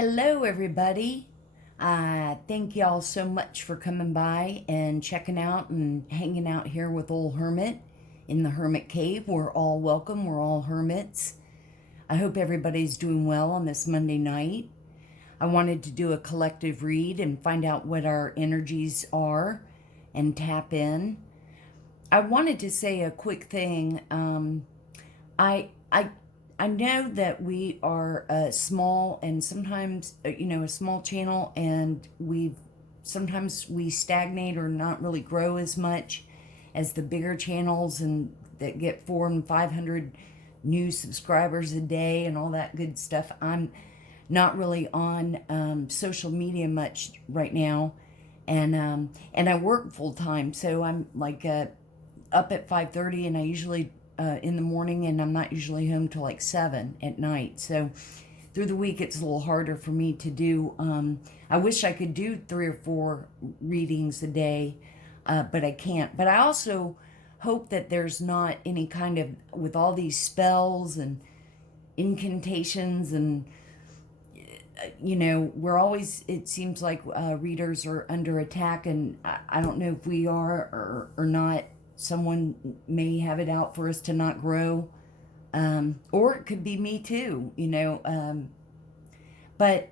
Hello, everybody. Thank y'all so much for coming by and checking out and hanging out here with old Hermit in the Hermit Cave. We're all welcome. We're all hermits. I hope everybody's doing well on this Monday night. I wanted to do a collective read and find out what our energies are and tap in. I wanted to say a quick thing. I know that we are small and sometimes, a small channel, and sometimes we stagnate or not really grow as much as the bigger channels and that get 400 and 500 new subscribers a day and all that good stuff. I'm not really on social media much right now, and I work full time, so I'm like up at 5:30, and I usually in the morning, and I'm not usually home till like 7 at night. So through the week, it's a little harder for me to do. I wish I could do 3 or 4 readings a day, but I can't. But I also hope that there's not any kind of, with all these spells and incantations and, we're always, it seems like readers are under attack, and I don't know if we are or not. Someone may have it out for us to not grow, or it could be me too, but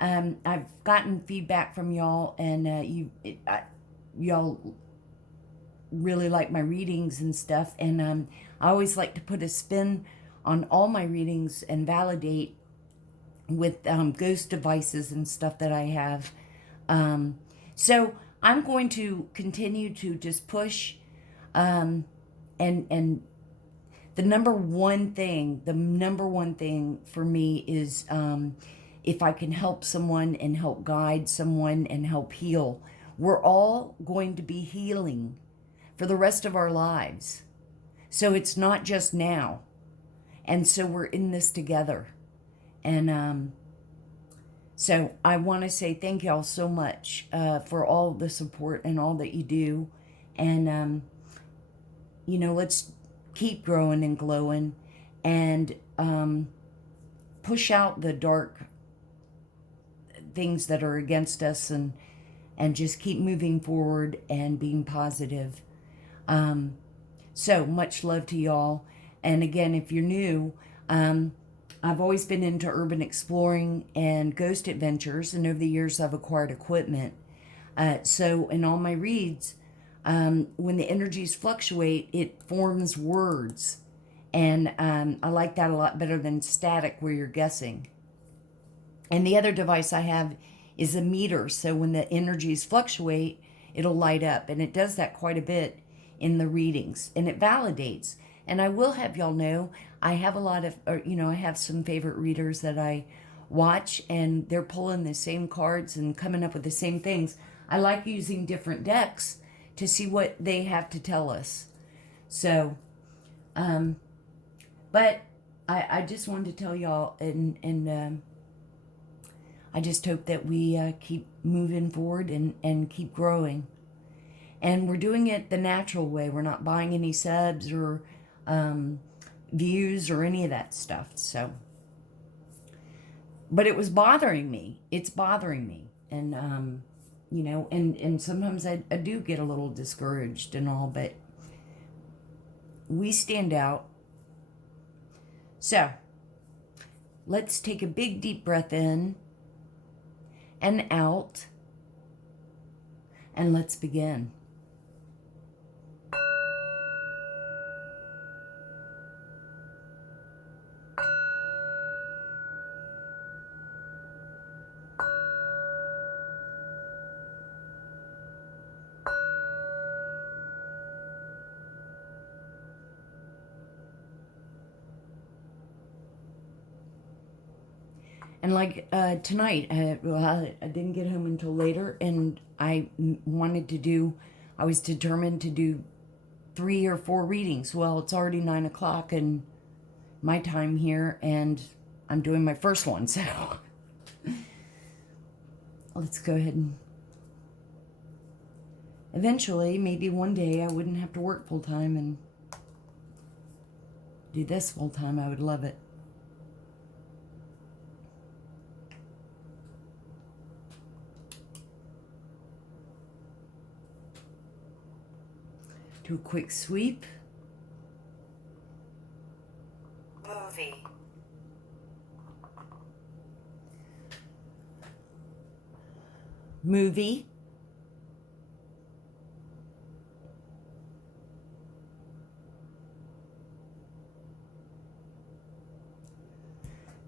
I've gotten feedback from y'all, and y'all really like my readings and stuff, and I always like to put a spin on all my readings and validate with ghost devices and stuff that I have. So I'm going to continue to just push. And the number one thing for me is if I can help someone and help guide someone and help heal. We're all going to be healing for the rest of our lives. So it's not just now. And so we're in this together. And so I want to say thank y'all so much for all the support and all that you do. And let's keep growing and glowing, and push out the dark things that are against us, and just keep moving forward and being positive. So much love to y'all. And again, if you're new, I've always been into urban exploring and ghost adventures, and over the years I've acquired equipment. So in all my reads, when the energies fluctuate, it forms words. And I like that a lot better than static where you're guessing. And the other device I have is a meter. So when the energies fluctuate, it'll light up. And it does that quite a bit in the readings. And it validates. And I will have y'all know, I have a lot of, I have some favorite readers that I watch, and they're pulling the same cards and coming up with the same things. I like using different decks to see what they have to tell us. So, but I just wanted to tell y'all, and I just hope that we keep moving forward and keep growing. And we're doing it the natural way. We're not buying any subs or views or any of that stuff. So, but it was bothering me. It's bothering me. And, and sometimes I do get a little discouraged and all, but we stand out. So let's take a big deep breath in and out, and let's begin. And like tonight, I didn't get home until later, and I was determined to do 3 or 4 readings. Well, it's already 9 o'clock in my time here, and I'm doing my first one, so let's go ahead and eventually, maybe one day, I wouldn't have to work full time and do this full time. I would love it. Do a quick sweep. Movie. Movie.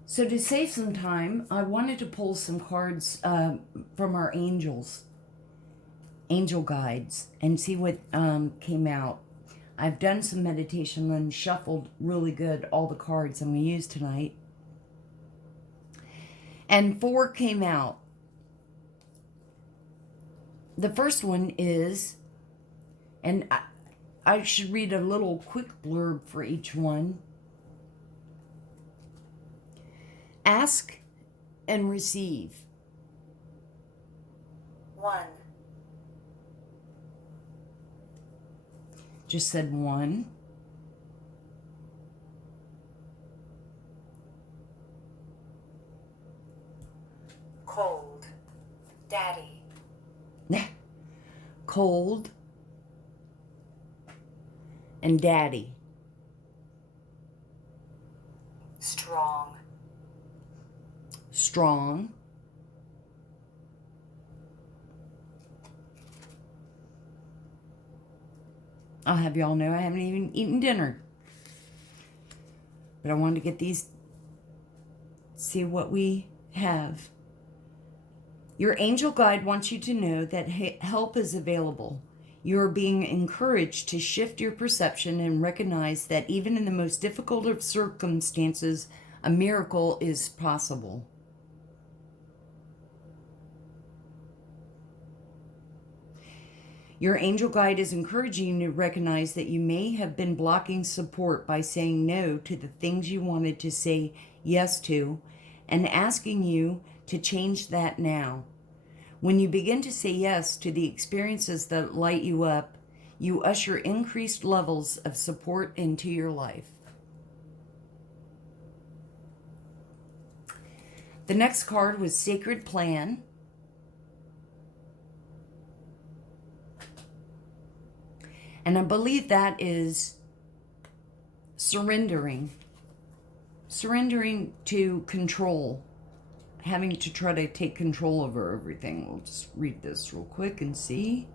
So to save some time, I wanted to pull some cards from our angel guides, and see what came out. I've done some meditation and shuffled really good all the cards I'm going to use tonight. And 4 came out. The first one is, and I should read a little quick blurb for each one. Ask and receive. 1. Just said 1. Cold. Daddy. Cold. And daddy. Strong. Strong. I'll have y'all know I haven't even eaten dinner. But I wanted to get these, see what we have. Your angel guide wants you to know that help is available. You are being encouraged to shift your perception and recognize that even in the most difficult of circumstances, a miracle is possible. Your angel guide is encouraging you to recognize that you may have been blocking support by saying no to the things you wanted to say yes to, and asking you to change that now. When you begin to say yes to the experiences that light you up, you usher increased levels of support into your life. The next card was Sacred Plan. And I believe that is surrendering. Surrendering to control. Having to try to take control over everything. We'll just read this real quick and see.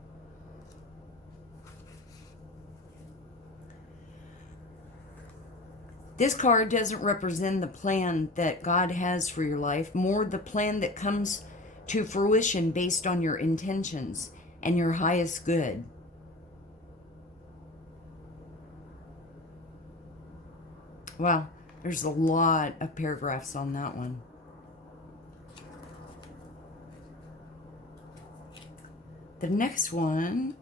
This card doesn't represent the plan that God has for your life, more the plan that comes to fruition based on your intentions and your highest good. Wow, there's a lot of paragraphs on that one. The next one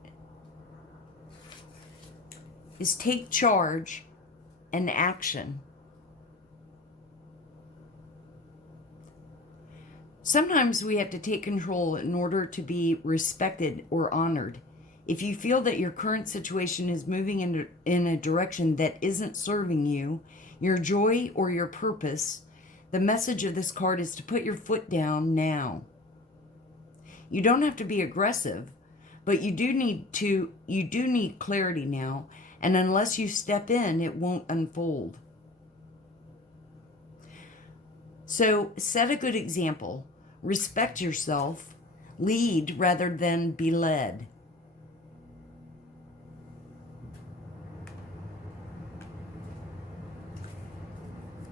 is Take Charge and Action. Sometimes we have to take control in order to be respected or honored. If you feel that your current situation is moving in a direction that isn't serving you, your joy, or your purpose, the message of this card is to put your foot down now. You don't have to be aggressive, but you do need clarity now, and unless you step in, it won't unfold. So set a good example. Respect yourself. Lead rather than be led.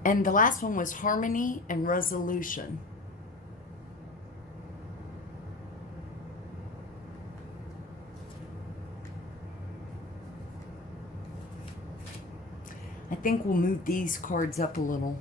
And the last one was Harmony and Resolution. I think we'll move these cards up a little.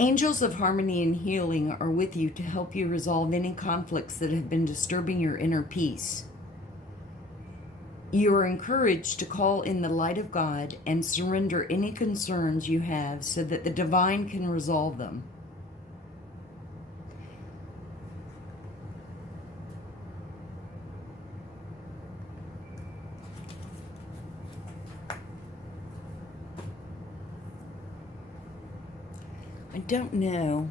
Angels of harmony and healing are with you to help you resolve any conflicts that have been disturbing your inner peace. You are encouraged to call in the light of God and surrender any concerns you have so that the divine can resolve them. don't know.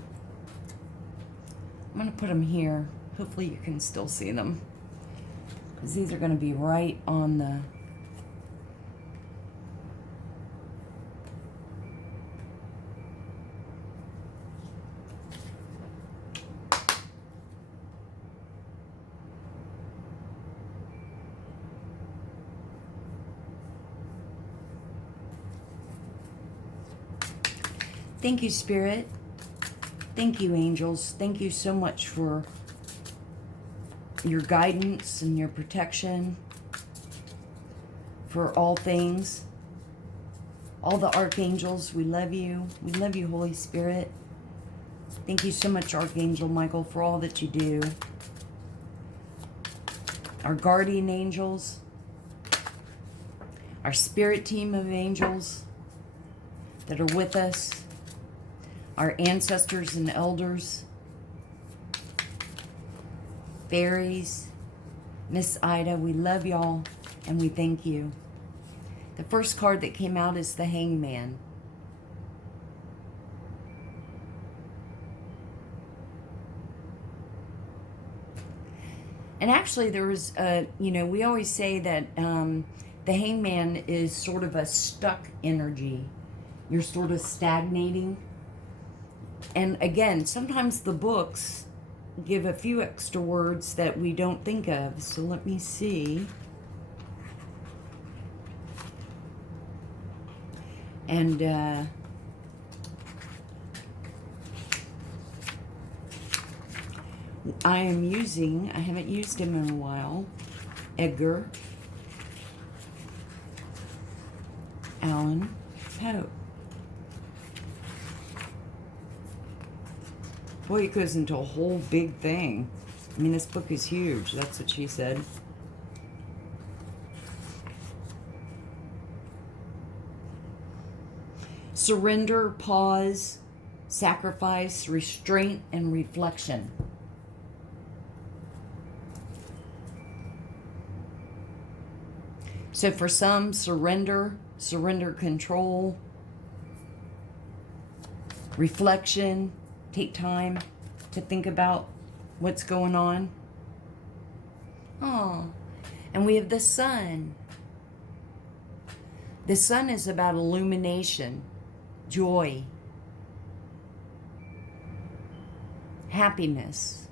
I'm going to put them here. Hopefully you can still see them. Because these are going to be right on the... Thank you, Spirit. Thank you, angels. Thank you so much for your guidance and your protection for all things. All the archangels, we love you. We love you, Holy Spirit. Thank you so much, Archangel Michael, for all that you do. Our guardian angels, our spirit team of angels that are with us, our ancestors and elders, fairies, Miss Ida, we love y'all and we thank you. The first card that came out is the Hangman. And actually there was, we always say that the Hangman is sort of a stuck energy. You're sort of stagnating. And again, sometimes the books give a few extra words that we don't think of. So let me see. And I haven't used him in a while, Edgar Allan Poe. Boy, it goes into a whole big thing. I mean, this book is huge. That's what she said. Surrender, pause, sacrifice, restraint, and reflection. So for some, surrender control, reflection, take time to think about what's going on. Oh, and we have the sun. The sun is about illumination, joy, happiness.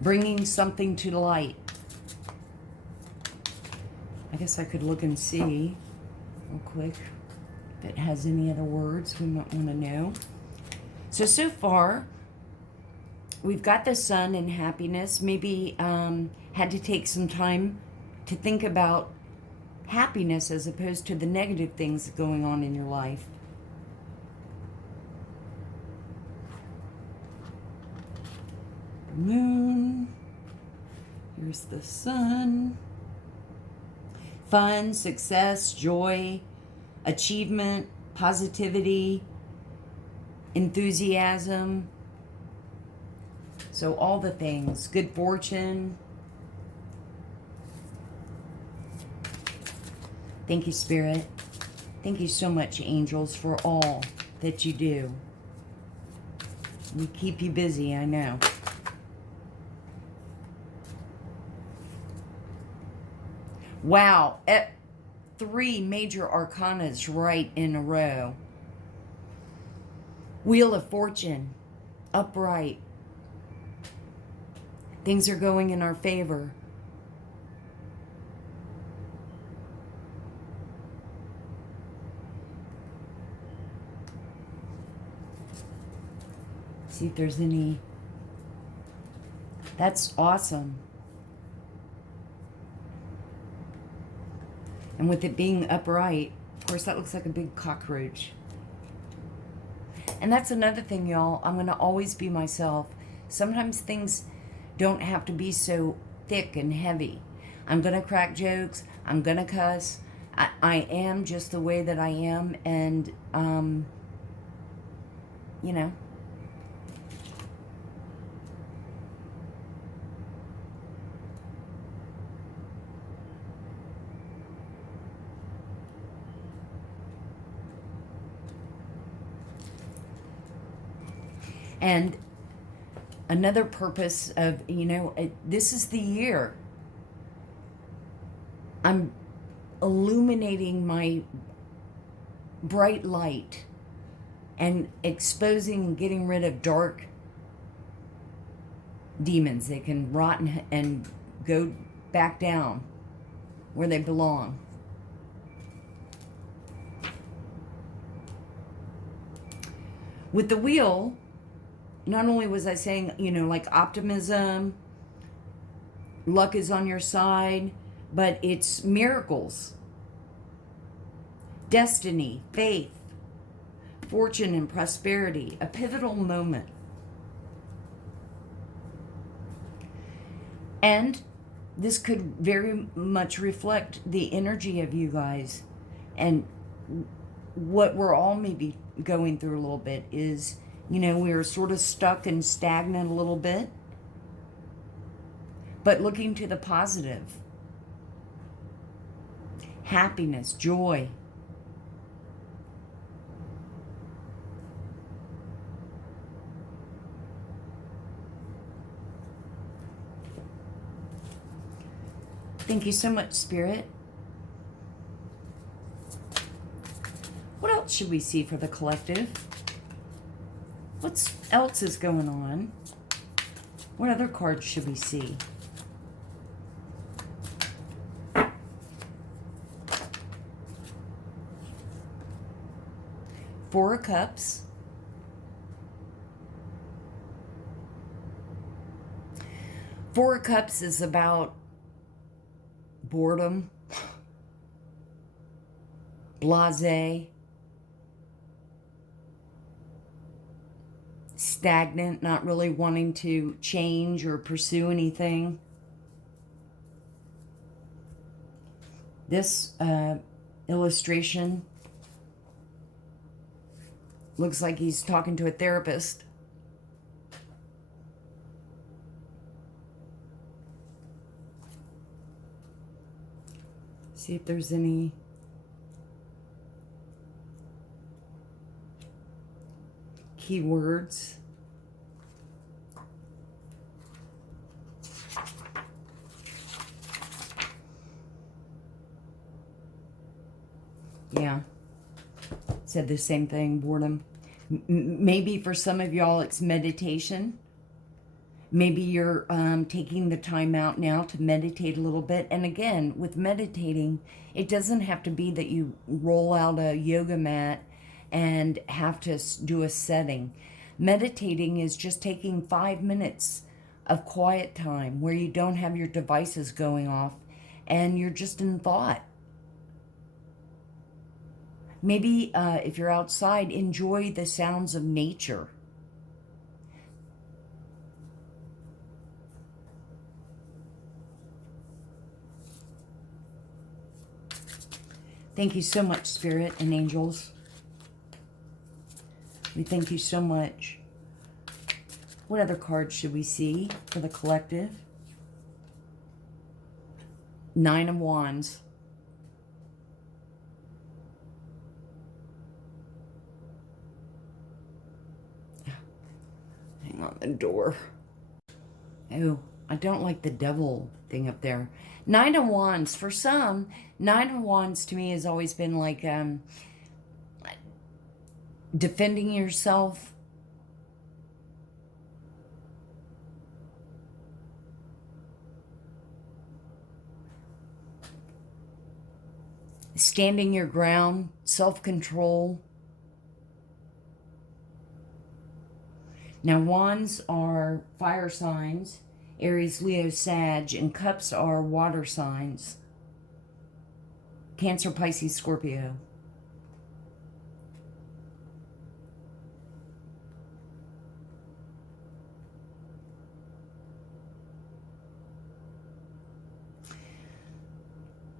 Bringing something to light. I guess I could look and see real quick if it has any other words we might want to know. So far, we've got the sun and happiness. Maybe had to take some time to think about happiness as opposed to the negative things going on in your life. Moon. Here's the sun. Fun, success, joy, achievement, positivity, enthusiasm. So all the things. Good fortune. Thank you, Spirit. Thank you so much, angels, for all that you do. We keep you busy, I know. Wow, 3 major arcanas right in a row. Wheel of Fortune, upright. Things are going in our favor. See if there's any. That's awesome. And with it being upright, of course, that looks like a big cockroach. And that's another thing, y'all. I'm going to always be myself. Sometimes things don't have to be so thick and heavy. I'm going to crack jokes. I'm going to cuss. I am just the way that I am. And, you know. And another purpose of, this is the year. I'm illuminating my bright light and exposing and getting rid of dark demons. They can rot and go back down where they belong. With the wheel, not only was I saying, like optimism, luck is on your side, but it's miracles, destiny, faith, fortune, and prosperity, a pivotal moment. And this could very much reflect the energy of you guys. And what we're all maybe going through a little bit is, we're sort of stuck and stagnant a little bit, but looking to the positive. Happiness, joy. Thank you so much, Spirit. What else should we see for the collective? What else is going on? What other cards should we see? Four of Cups. Four of Cups is about boredom, blasé, stagnant, not really wanting to change or pursue anything. This illustration looks like he's talking to a therapist. See if there's any keywords. Yeah, said the same thing, boredom. Maybe for some of y'all it's meditation. Maybe you're taking the time out now to meditate a little bit. And again, with meditating, it doesn't have to be that you roll out a yoga mat and have to do a setting. Meditating is just taking 5 minutes of quiet time where you don't have your devices going off and you're just in thought. Maybe if you're outside, enjoy the sounds of nature. Thank you so much, Spirit and angels. We thank you so much. What other cards should we see for the collective? Nine of Wands. Hang on the door. Oh, I don't like the devil thing up there. Nine of Wands. For some, Nine of Wands to me has always been like defending yourself. Standing your ground, self-control. Now, Wands are fire signs, Aries, Leo, Sag, and Cups are water signs, Cancer, Pisces, Scorpio.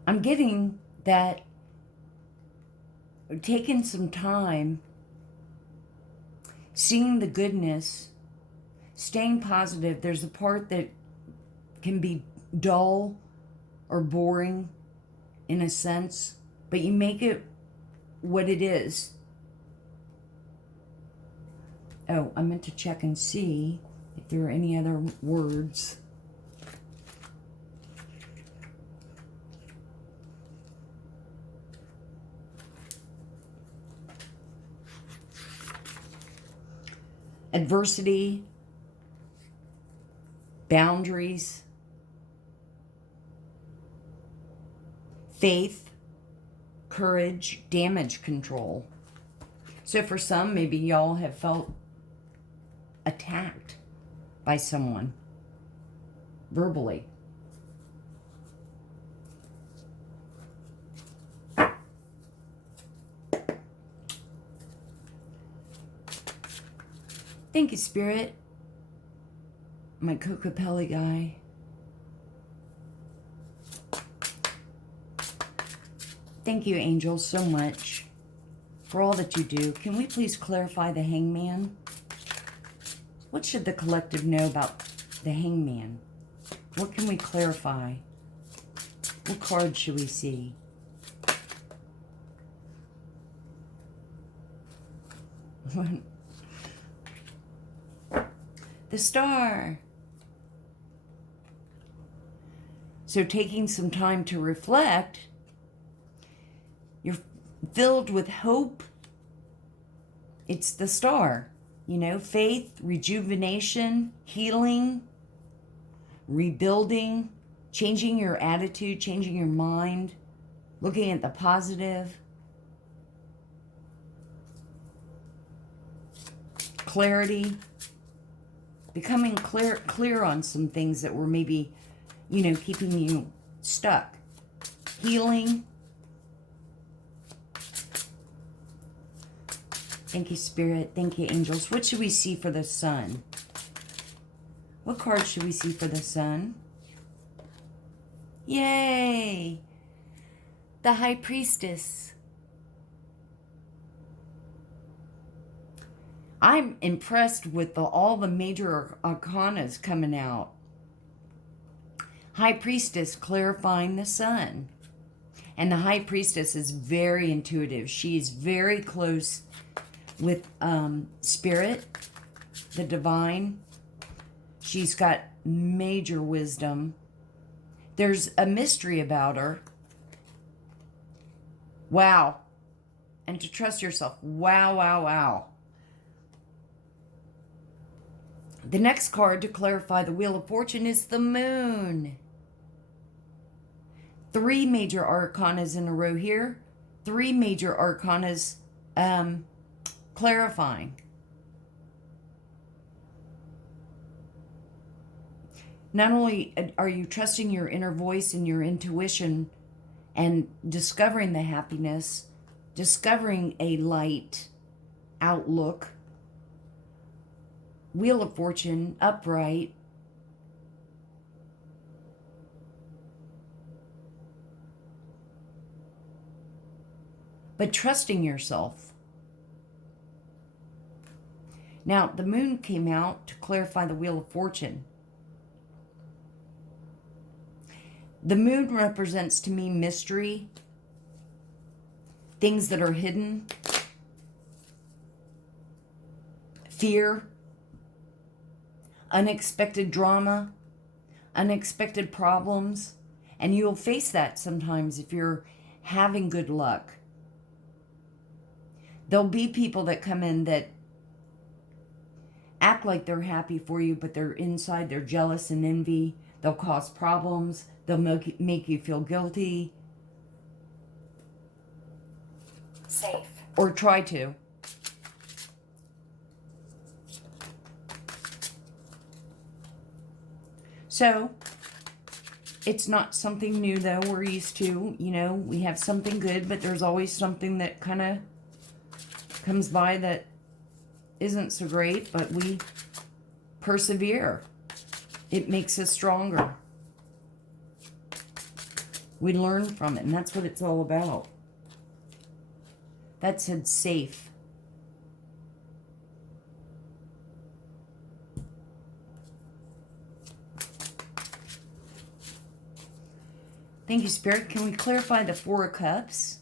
I'm getting that taking some time, seeing the goodness, staying positive. There's a part that can be dull or boring in a sense, but you make it what it is. Oh, I meant to check and see if there are any other words. Adversity, boundaries, faith, courage, damage control. So for some, maybe y'all have felt attacked by someone verbally. Thank you, Spirit. My Cocapelli guy. Thank you, angels, so much for all that you do. Can we please clarify the Hangman? What should the collective know about the Hangman? What can we clarify? What card should we see? The Star. So taking some time to reflect, you're filled with hope. It's the Star, you know, faith, rejuvenation, healing, rebuilding, changing your attitude, changing your mind, looking at the positive, clarity, becoming clear on some things that were maybe, you know, keeping you stuck, healing. Thank you, Spirit. Thank you, angels. What should we see for the Sun? What card should we see for the Sun? Yay! The High Priestess. I'm impressed with all the major arcanas coming out. High Priestess clarifying the Sun. And the High Priestess is very intuitive. She is very close with Spirit, the divine. She's got major wisdom. There's a mystery about her. Wow. And to trust yourself. Wow, wow, wow. The next card to clarify the Wheel of Fortune is the Moon. 3 major arcanas in a row here. 3 major arcanas clarifying. Not only are you trusting your inner voice and your intuition and discovering the happiness, discovering a light outlook, Wheel of Fortune, upright, but trusting yourself. Now, the Moon came out to clarify the Wheel of Fortune. The Moon represents to me mystery, things that are hidden, fear, unexpected drama, unexpected problems, and you'll face that sometimes if you're having good luck. There'll be people that come in that act like they're happy for you, but they're inside, they're jealous and envy. They'll cause problems. They'll make you feel guilty. Safe. Or try to. So, it's not something new though. We're used to, you know, we have something good, but there's always something that kind of comes by that isn't so great, but we persevere. It makes us stronger. We learn from it, and that's what it's all about. That said safe. Thank you, Spirit. Can we clarify the 4 of Cups?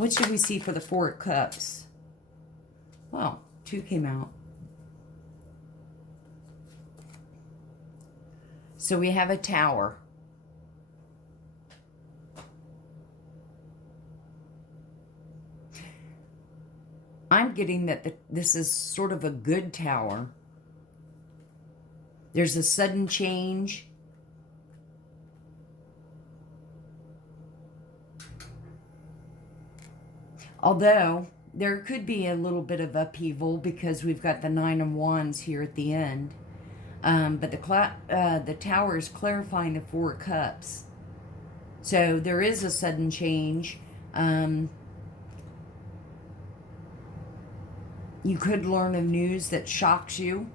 What should we see for the Four of Cups? Well, 2 came out. So we have a Tower. I'm getting that this is sort of a good Tower. There's a sudden change. Although, there could be a little bit of upheaval because we've got the Nine of Wands here at the end. But the Tower is clarifying the Four of Cups. So there is a sudden change. You could learn of news that shocks you.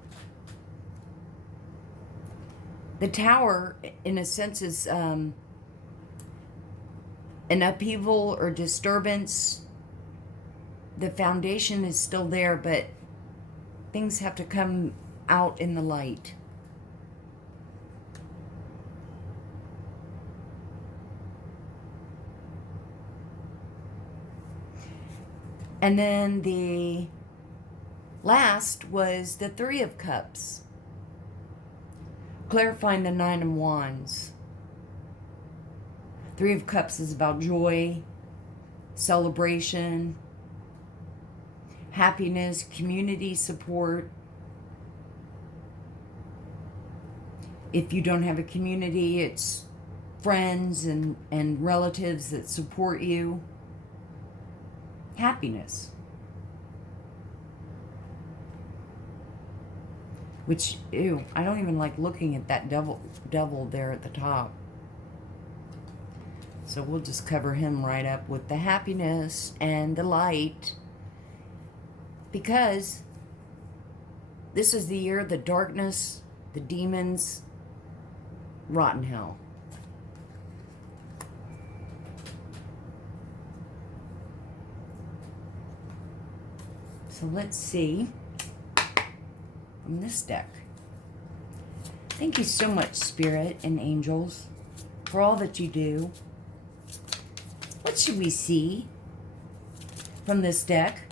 The Tower, in a sense, is an upheaval or disturbance. The foundation is still there, but things have to come out in the light. And then the last was the Three of Cups, clarifying the Nine of Wands. Three of Cups is about joy, celebration, happiness, community support. If you don't have a community, it's friends and relatives that support you. Happiness. Which, ew, I don't even like looking at that devil there at the top. So we'll just cover him right up with the happiness and the light. Because this is the year of the darkness, the demons, rotten hell. So let's see from this deck. Thank you so much, Spirit and angels, for all that you do. What should we see from this deck?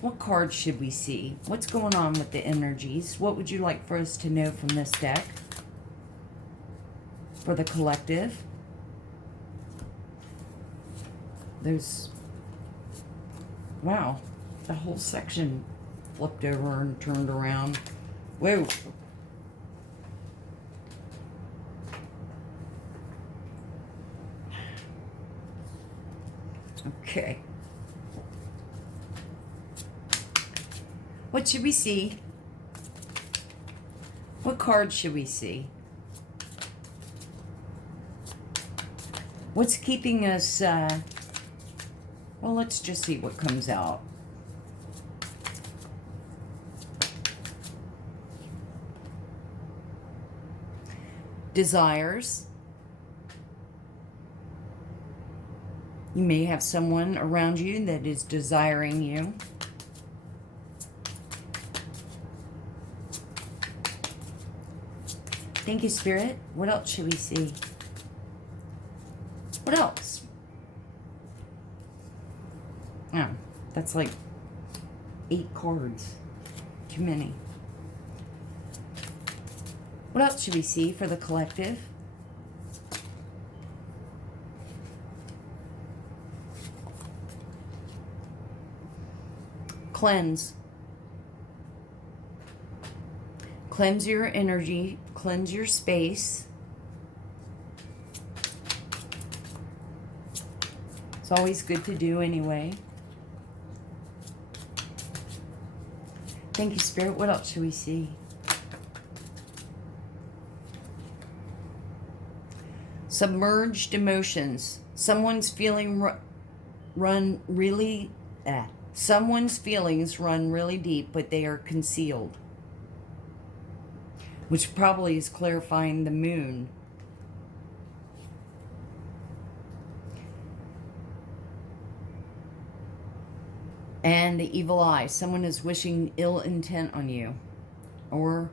What cards should we see? What's going on with the energies? What would you like for us to know from this deck? For the collective. There's... Wow. The whole section flipped over and turned around. Whoa. Okay. What should we see? What cards should we see? What's keeping us, well, let's just see what comes out. Desires. You may have someone around you that is desiring you. Thank you, Spirit. What else should we see? What else? Oh, that's like 8 cards. Too many. What else should we see for the collective? Cleanse. Cleanse your energy, cleanse your space. It's always good to do anyway. Thank you, Spirit. What else should we see? Submerged emotions. Someone's feeling someone's feelings run really deep, but they are concealed. Which probably is clarifying the moon. And the evil eye. Someone is wishing ill intent on you. Or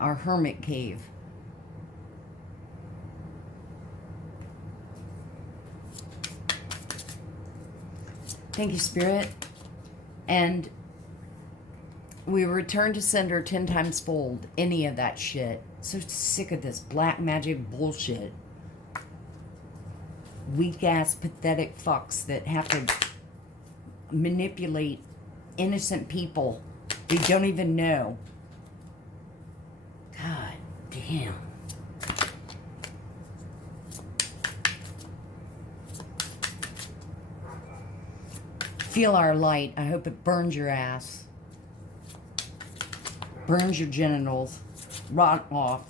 our hermit cave. Thank you, Spirit. And we return to sender 10 times fold. Any of that shit. So sick of this black magic bullshit. Weak-ass, pathetic fucks that have to manipulate innocent people we don't even know. God damn. Feel our light. I hope it burns your ass. Burns your genitals. Rot off.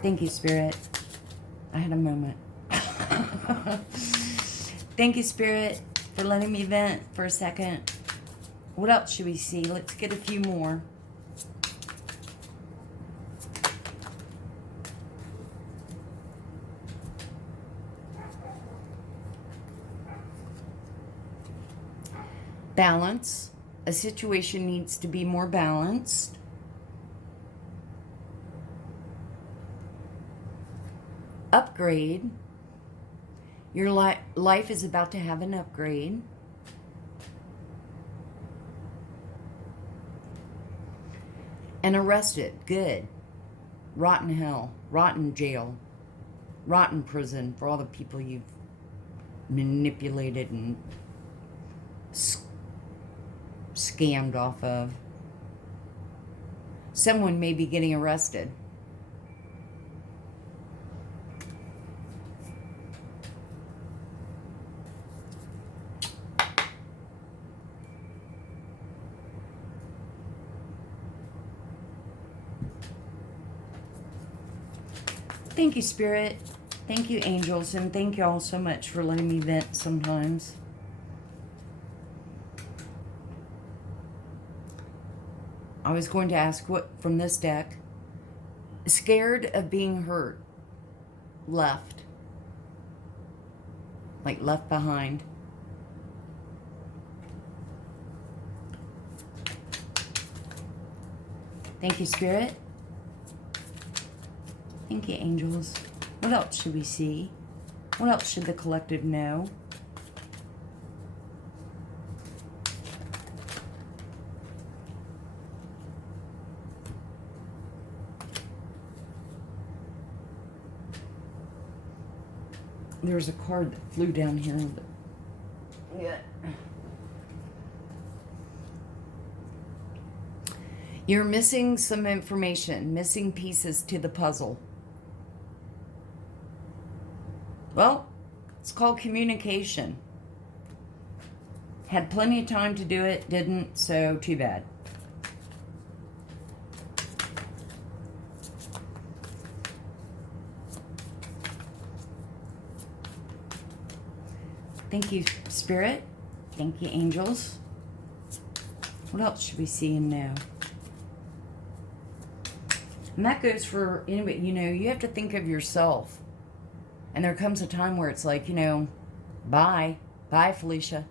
Thank you, Spirit. I had a moment. Thank you, Spirit, for letting me vent for a second. What else should we see? Let's get a few more. Balance. A situation needs to be more balanced. Upgrade. Your life is about to have an upgrade. And arrested. Good. Rotten hell. Rotten jail. Rotten prison for all the people you've manipulated and scammed off of. Someone may be getting arrested. Thank you, Spirit. Thank you, angels. And thank you all so much for letting me vent sometimes. I was going to ask what from this deck. Scared of being hurt. Left. Like left behind. Thank you, Spirit. Thank you, angels. What else should we see? What else should the collective know? There's a card that flew down here. Yeah. You're missing some information, missing pieces to the puzzle. Well, it's called communication. Had plenty of time to do it, didn't, so too bad. Thank you, Spirit. Thank you, angels. What else should we see and know? And that goes for anybody, you have to think of yourself. And there comes a time where it's like, bye. Bye, Felicia.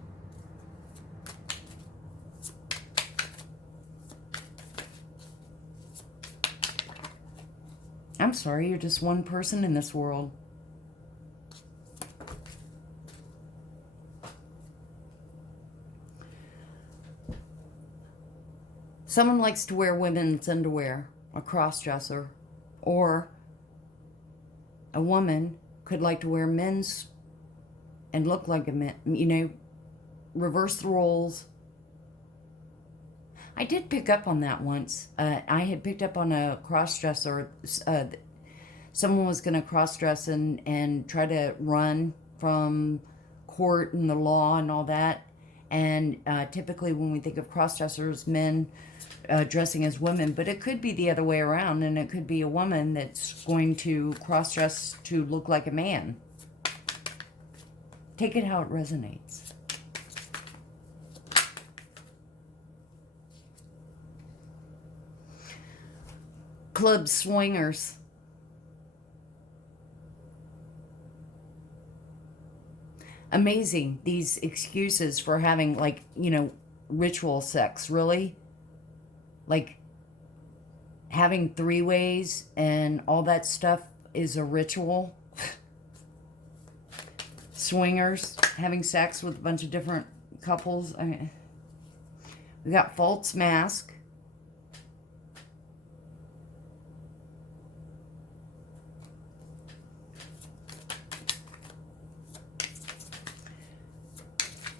I'm sorry, you're just one person in this world. Someone likes to wear women's underwear, a crossdresser, or a woman could like to wear men's and look like a man, reverse the roles. I did pick up on that once. I had picked up on a crossdresser. Someone was going to crossdress and try to run from court and the law and all that. And typically when we think of crossdressers, men dressing as women, but it could be the other way around, and it could be a woman that's going to cross-dress to look like a man. Take it how it resonates. Club swingers. Amazing, these excuses for having, ritual sex, really? Like, having three-ways and all that stuff is a ritual. swingers, having sex with a bunch of different couples. I mean, we got false mask.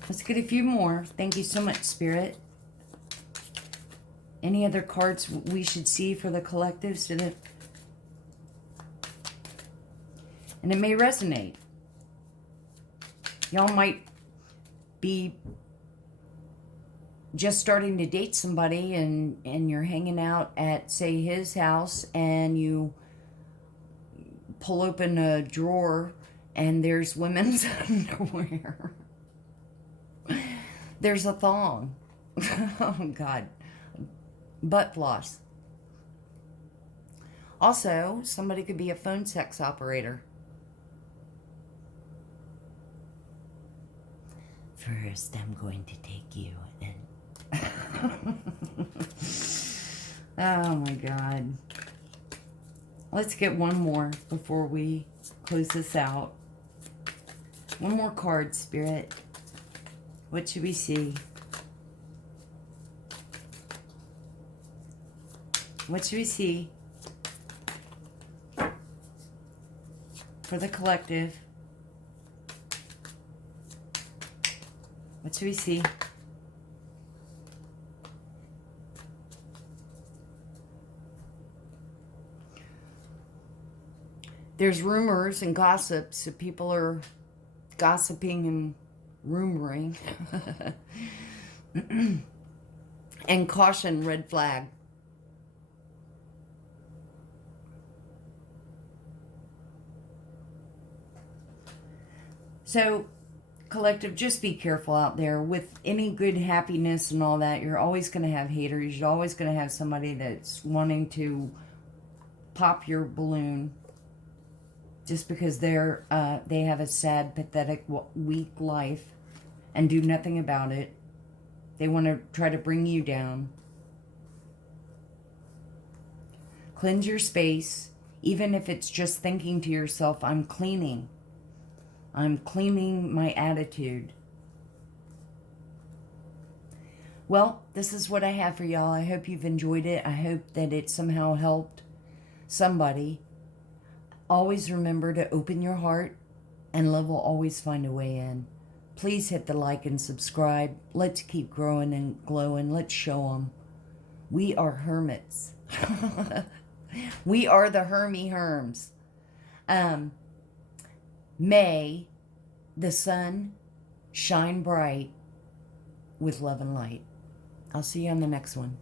Let's get a few more. Thank you so much, Spirit. Any other cards we should see for the collective so that... And it may resonate. Y'all might be just starting to date somebody and you're hanging out at, say, his house, and you pull open a drawer and there's women's underwear. There's a thong. Oh, God. Butt floss. Also, somebody could be a phone sex operator. First, I'm going to take you and... Oh, my God. Let's get one more before we close this out. One more card, Spirit. What should we see? What should we see for the collective? What should we see? There's rumors and gossips, so people are gossiping and rumoring. And caution, red flag. So, collective, just be careful out there. With any good happiness and all that, you're always going to have haters. You're always going to have somebody that's wanting to pop your balloon just because they have a sad, pathetic, weak life and do nothing about it. They want to try to bring you down. Cleanse your space, even if it's just thinking to yourself, I'm cleaning. I'm cleaning my attitude. Well, this is what I have for y'all. I hope you've enjoyed it. I hope that it somehow helped somebody. Always remember to open your heart, and love will always find a way in. Please hit the like and subscribe. Let's keep growing and glowing. Let's show them. We are hermits. We are the Hermy Herms. May the sun shine bright with love and light. I'll see you on the next one.